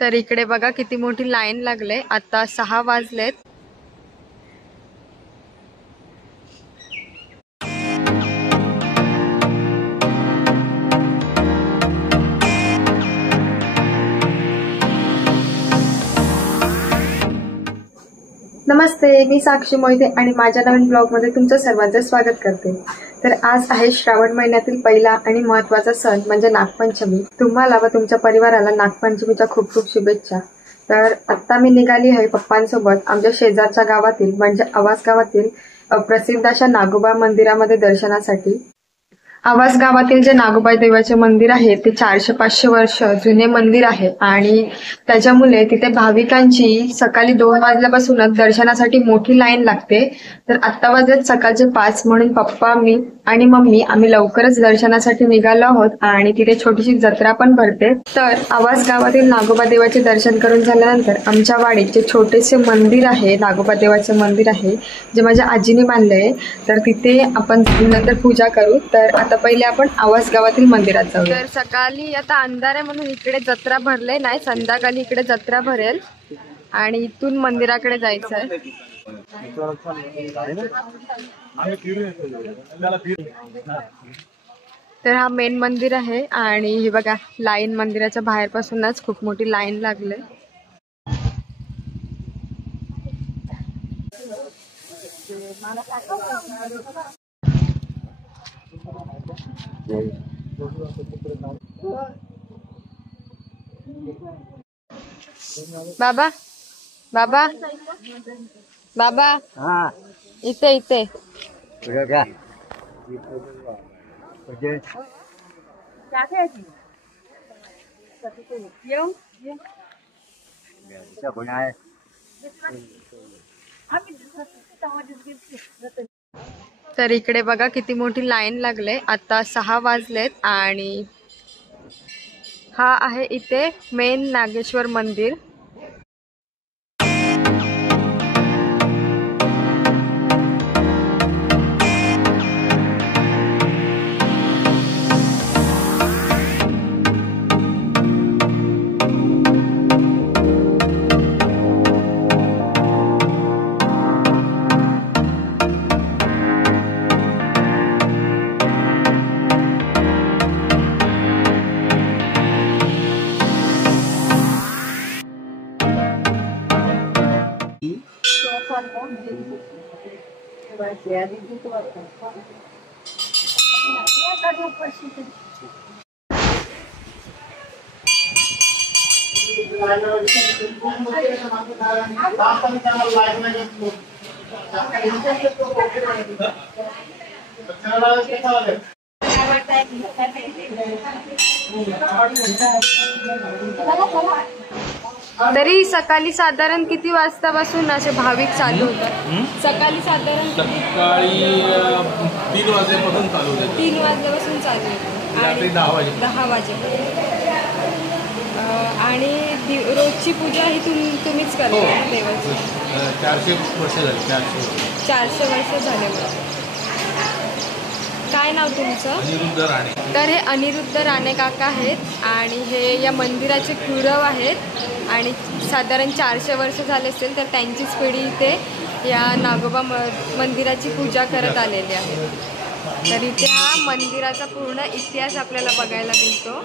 तर इकडे बघा किती मोठी लाईन लागले। आता 6 वाजलेत। नमस्ते, मी साक्षी मोहिते आणि माझ्या नवीन ब्लॉगमध्ये तुमचं सर्वांचं स्वागत करते। तर आज आहे श्रावण महिन्यातील पहिला आणि महत्त्वाचा सण म्हणजे नागपंचमी। तुम्हाला व तुमच्या परिवाराला नागपंचमीच्या खूप खूप शुभेच्छा। तर आता मी निघाली आहे पप्पांसोबत आमच्या शेजारच्या गावातील म्हणजे आवास गावातील प्रसिद्ध अशा नागोबा मंदिरामध्ये दर्शनासाठी। आवास गावातील जे नागोबा देवाचे मंदिर आहे ते 400-500 वर्ष जुने मंदिर आहे आणि त्याच्यामुळे तिथे भाविकांची सकाळी 2 वाजल्यापासूनच दर्शनासाठी मोठी लाईन लागते। तर आत्ता वाजत सकाळचे 5 म्हणून पप्पा, मी आणि मम्मी आम्ही लवकरच दर्शनासाठी निघालो आहोत आणि तिथे छोटीशी जत्रा पण भरते। तर आवास गावातील नागोबा देवाचे दर्शन करून झाल्यानंतर आमच्या वाडीत जे छोटेसे मंदिर आहे, नागोबा देवाचे मंदिर आहे जे माझ्या आजीने बांधले, तर तिथे आपण नंतर पूजा करू। तर आता पहिले आपण आवास गावातील मंदिरात जाऊ। तर सकाळी आता अंधार आहे म्हणून इकडे जत्रा भरले नाही, संध्याकाळी इकडे जत्रा भरेल आणि इथून मंदिराकडे जायचं आहे। तर हा मेन मंदिर आहे आणि हे बघा लाईन मंदिराच्या बाहेरपासूनच खूप मोठी लाईन लागले। बाबा बाबा बाबा हाँ इथे इथे क्या क्या बना है। तर इकडे बघा किती मोठी लाईन लागले। आता 6 वाजलेत आणि हा आहे इथे मेन नागेश्वर मंदिर। तरी सकाळी साधारण किती वाजतापासून असे भाविक चालू होतात? सकाळी साधारण सकाळी 3 वाजल्यापासून चालू होते। 3 वाजल्यापासून चालू होते रात्री 10 वाजे 10 वाजेपर्यंत। आणि रोजची पूजा ही तुम्हीच करता देवाची? 400 वर्ष झाली। 400 वर्ष झाले मला। काय नाव तुमचं? अनिरुद्ध राणे। तर हे अनिरुद्ध राणे काका आहेत आणि हे या मंदिराचे कुलव आहेत आणि साधारण 400 वर्ष झाले असेल तर त्यांचीच पिढी इथे या नागोबा मंदिराची पूजा करत आलेली आहे। तर इथे हा मंदिराचा पूर्ण इतिहास आपल्याला बघायला मिळतो।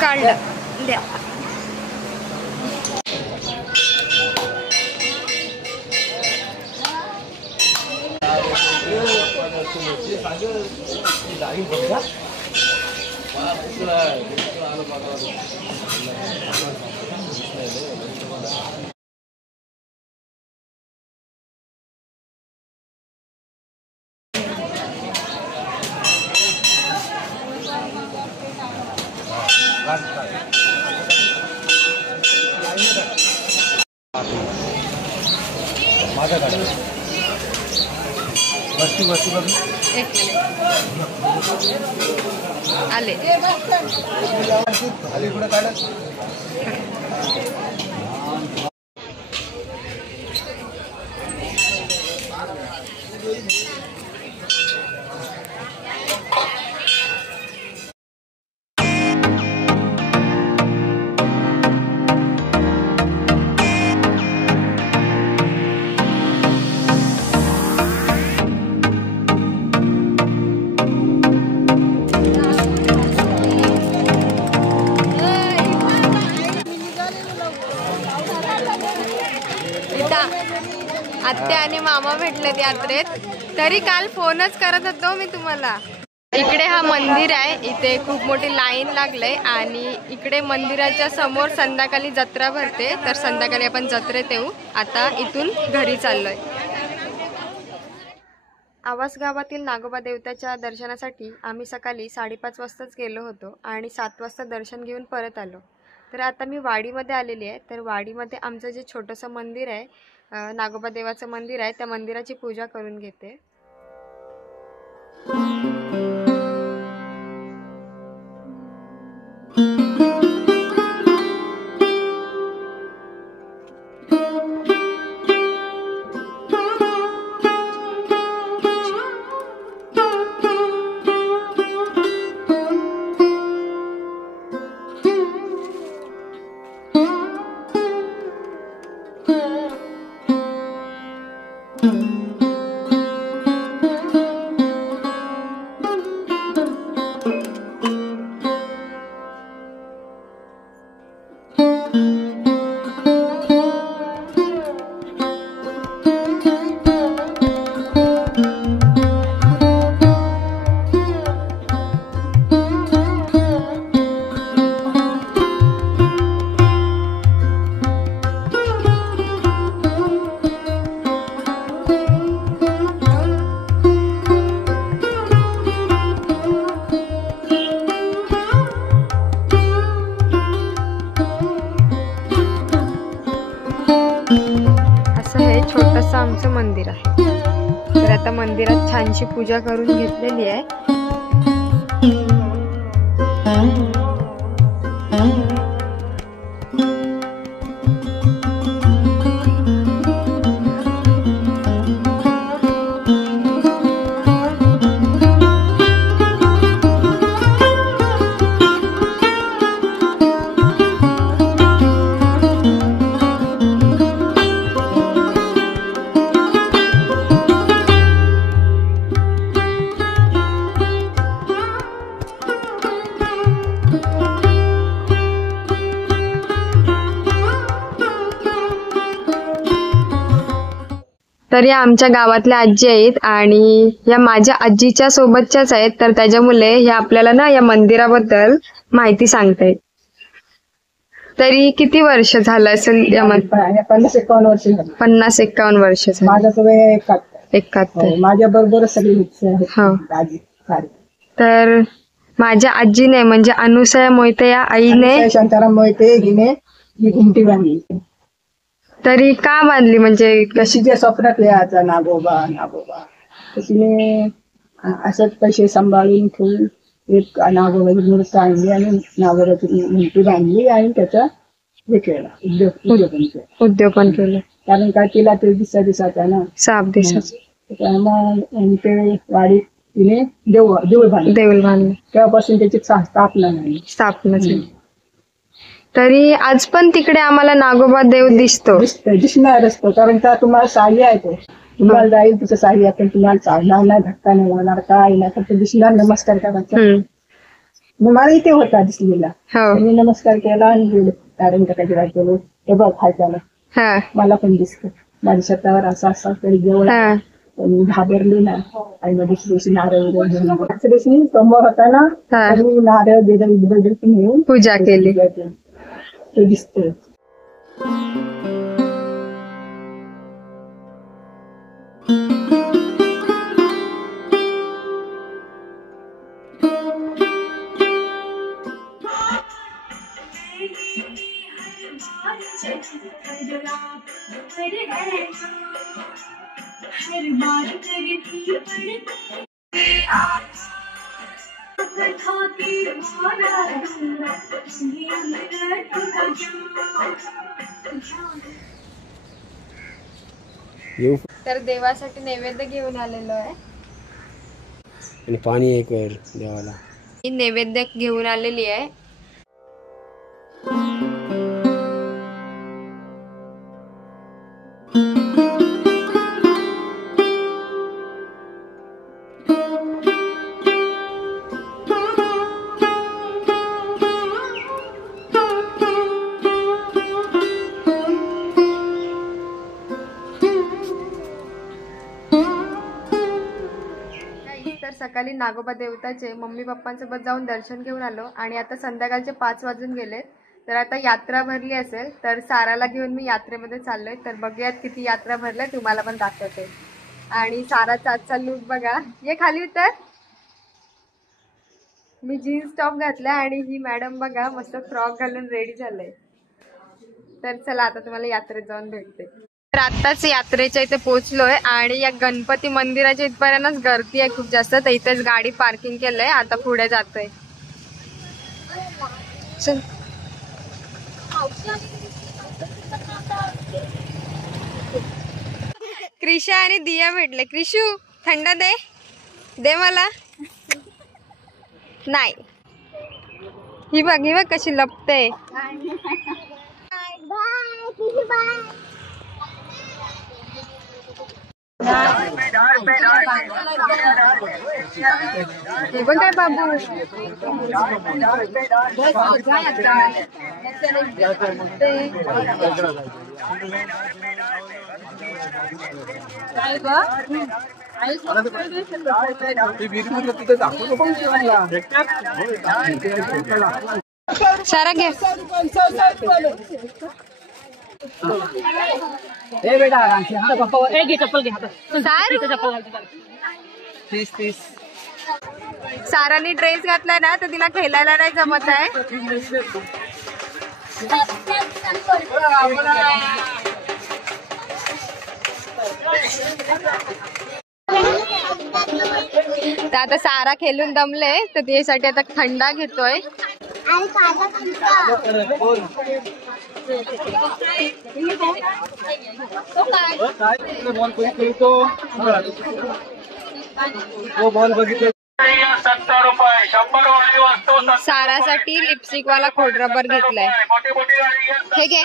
काढलं द्या. एक मिनिट आले. आत्या आणि मामा भेटले यात्रेत, तरी काल फोनच करत होतो मी तुम्हाला. इकडे हा मंदिर आहे, इथे खूप मोठी लाईन लागले आणि इकडे मंदिराच्या समोर संध्याकाळी जत्रा भरते. तर संध्याकाळी आपण जत्रेत येऊ. आता इथून घरी चाललोय. आवास गावातील नागोबा देवताच्या दर्शनासाठी आम्ही सकाळी 5:30 वाजताच गेलो होतो आणि 7 वाजता दर्शन घेऊन परत आलो. तर आता मी वाडीमध्ये आलेली आहे. तर वाडीमध्ये आमचं जे छोटंसं मंदिर आहे, नागोबा देवाचं मंदिर आहे, त्या मंदिराची पूजा करून घेते. छोटंसं आमचं मंदिर आहे. तर आता मंदिरात छानशी पूजा करून घेतलेली आहे. तर या आमच्या गावातल्या आजी आहेत आणि या माझ्या आजीच्या सोबतच्याच आहेत. तर त्याच्यामुळे हे आपल्याला ना या मंदिराबद्दल माहिती सांगतायत. तरी किती वर्ष झालं असेल यामध्ये? 50-51 वर्ष झाली. 50-51 वर्ष झाली. माझं वय 71. माझ्या बरोबर सगळी हो. तर माझ्या आजीने म्हणजे अनुसया मोहिते या आईने शांताराम मोहिते हिने ही घुमटी बांधली. तरी का बांधली म्हणजे कशी जे स्वप्नात लिहायचा नागोबा नागोबा, तिने असंच पैसे सांभाळून ठेवून एक नागोबाची मूर्ती आणली आणि नागोबाची मूर्ती बांधली आणि त्याचा हे केला उद्योगन केलं. उद्योगपण केलं. कारण काय तिला ते दिवसाचा ना 7 दिवसाचं मग ते वाडी तिने देऊळ बांधलं. देऊळ बांधलं. तेव्हापासून त्याची स्थापना नाही. स्थापना झाली. तरी आज पण तिकडे आम्हाला नागोबा देव दिसणार असतो. कारण का तुम्हाला साडी आहे तो तुम्हाला जाईल तिचं साडी आपण तुम्हाला चालणार नाही, धक्का नाही होणार, काय नाही, फक्त दिसणार नमस्कार करायचा. मग मला इथे होता दिसलेला. मी नमस्कार केला आणि गेलो कारण टाकायची राह केलो. हे बघ हाय त्याला मला पण दिसतं माझ्या शेतावर असं असं तरी जवळ मी घाबरली ना. आणि मग दुसऱ्या दिवशी नारळ वगैरे घेऊन दुसऱ्या दिवशी सोमवार होता ना तर मी नारळ बेदर घेऊन पूजा केली. ते दिसतं. तर देवासाठी नैवेद्य घेऊन आलेलो आहे आणि पाणी एक वेळ देवाला. ही नैवेद्य घेऊन आलेली आहे. तर सकाळी नागोबा देवताचे मम्मी पप्पांसोबत जाऊन दर्शन घेऊन आलो आणि आता संध्याकाळचे 5 वाजून गेले. तर आता यात्रा भरली असेल तर साराला घेऊन मी यात्रेमध्ये चाललोय. तर बघूयात किती यात्रा भरल्या तुम्हाला पण दाखवते. आणि साराचा आजचा लूक बघा. ये खाली उतर. मी जीन्स टॉप घातला आणि ही मॅडम बघा मस्त फ्रॉक घालून रेडी झालंय. तर चला आता तुम्हाला यात्रेत जाऊन भेटते. तर आत्ताच यात्रेच्या इथे पोहोचलोय आणि या गणपती मंदिराच्या इथपर्यंतच गर्दी आहे खूप जास्त. तर इथेच गाडी पार्किंग केलंय. आता पुढे जातोय. चल. क्रिशा आणि दिया भेटले. क्रिशू थंड दे मला. नाही ही बघ कशी लपते. हे बघ काय बाबू. सारा घे. साराने ड्रेस घातलाय ना तर तिला खेळायला नाही जमत आहे. तर आता सारा खेळून दमले तर त्यासाठी आता थंडा घेतोय. सारासाठी लिपस्टिक वाला खोड रबर घेतलाय. हे घे.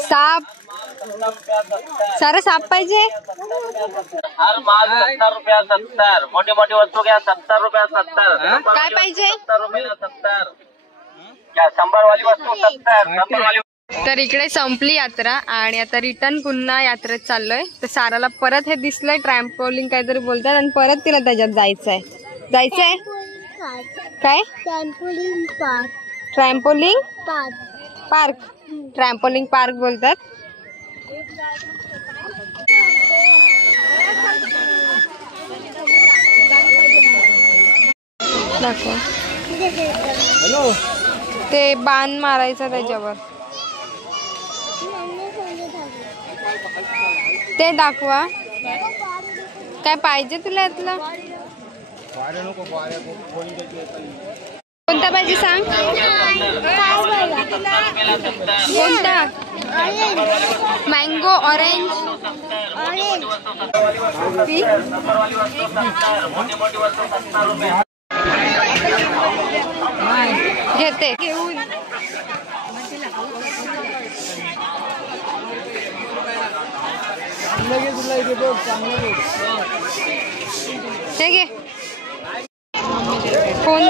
साप. सारा साप पाहिजे. हर माल 70 रुपया 70. मोठी मोठी वस्तू घ्या 70 रुपया 70. काय पाहिजे. 70 रुपया 70. क्या 100 वाली वस्तू 70. 100 वाली. तर इकडे संपली यात्रा आणि आता रिटर्न पुन्हा यात्रेत चाललोय. तर साराला परत हे दिसलंय ट्रॅम्पोलिंग काहीतरी बोलतात आणि परत तिला त्याच्यात जायचंय. काय ट्रॅम्पोलिंग पार्क. ट्रॅम्पोलिंग पार्क बोलतात. दाखव. ते बाण मारायचं त्याच्यावर. ते दाखवा. काय पाहिजे तुला यातलं? कोणता पाहिजे सांग. कोणता? मँगो, ऑरेंज, घेते घेऊन. हे घे. फोन